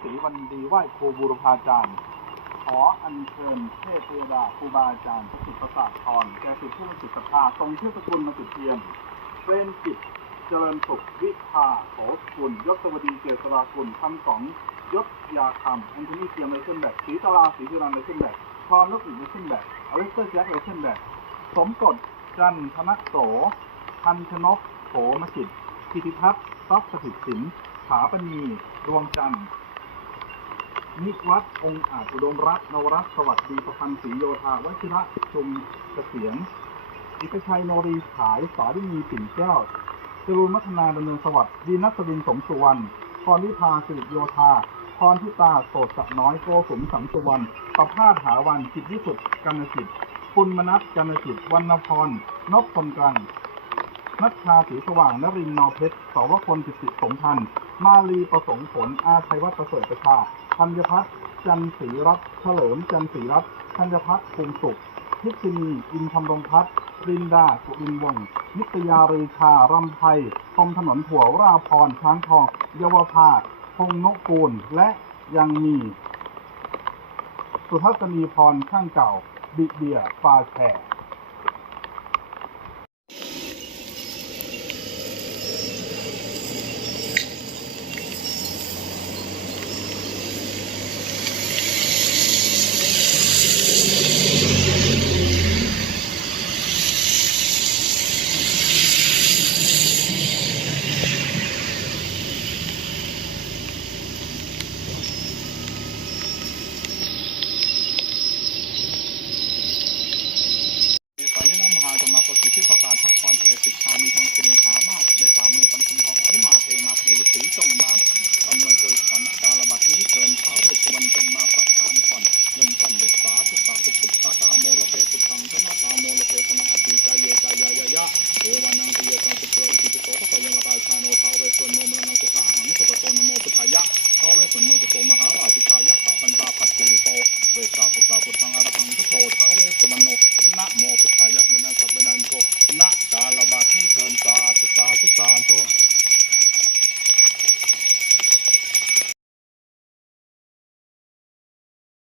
ศรีวันดีไหว้ครูบูรพาจารย์ ขออัญเชิญเทพเทวดาครูบาอาจารย์พระสิทธิ์ประสาทพรแก่สิทธิผู้มีจิตศรัทธาทรงเทพสกุลมาจุดเทียนเป็นจิตเจริญสุขวิภาโสกุลยศสวัสดีเกษรากุลคำสองยศยาคำแอนโทนีเทียมเลเช่นแบบศรีตาลาศรีจุรันเลเช่นแบบพรลูกอีกเลเช่นแบบอเล็กเตอร์แจ็คเลเช่นแบบสมกฎจันทนโสพันชนกโขมจิตพิธิทัศน์ทรัพย์สถิตสินถาปณีดวงจันทร์ นิวัฒน์องค์อาจอุดมรัตนวรัตสวัสดีประพันธ์ศรีโยธาวชิระชุมเกษียณอิกชัยโนรีขายสารินีปิ่นแก้วจรูนมัฒนาดำเนินสวัสดิ์ดีนัสวินสมสุวรรณพรวิภาสิริโยธาพรทิตาโสดสะน้อยโกสุมสังสุวรรณประภาสหาวันจิตวิสุทธิ์กรรณจิตคุณมนัสกรรณจิตวรรณพรนพคนกลาง นัชชาสีสว่างนรินทร์นอเพชรสวคนจิตติสมพันธ์มาลีประสงค์ผล อาชัยวัฒน์ประเสริฐประชาธัญพัฒน์จันทร์ศรีรัตน์เฉลิมจันทร์ศรีรัตน์ธัญพัฒน์ภูมิสุขพิชนีอินทำรงพัฒน์รินดาสุอินวงศ์นิตยาเรชารำไพพรมถนนถั่วราพรช้างทองเยาวภาพงนกกูลและยังมี สุทัศนีพรข้างเก่า บิเบียฟาแชร์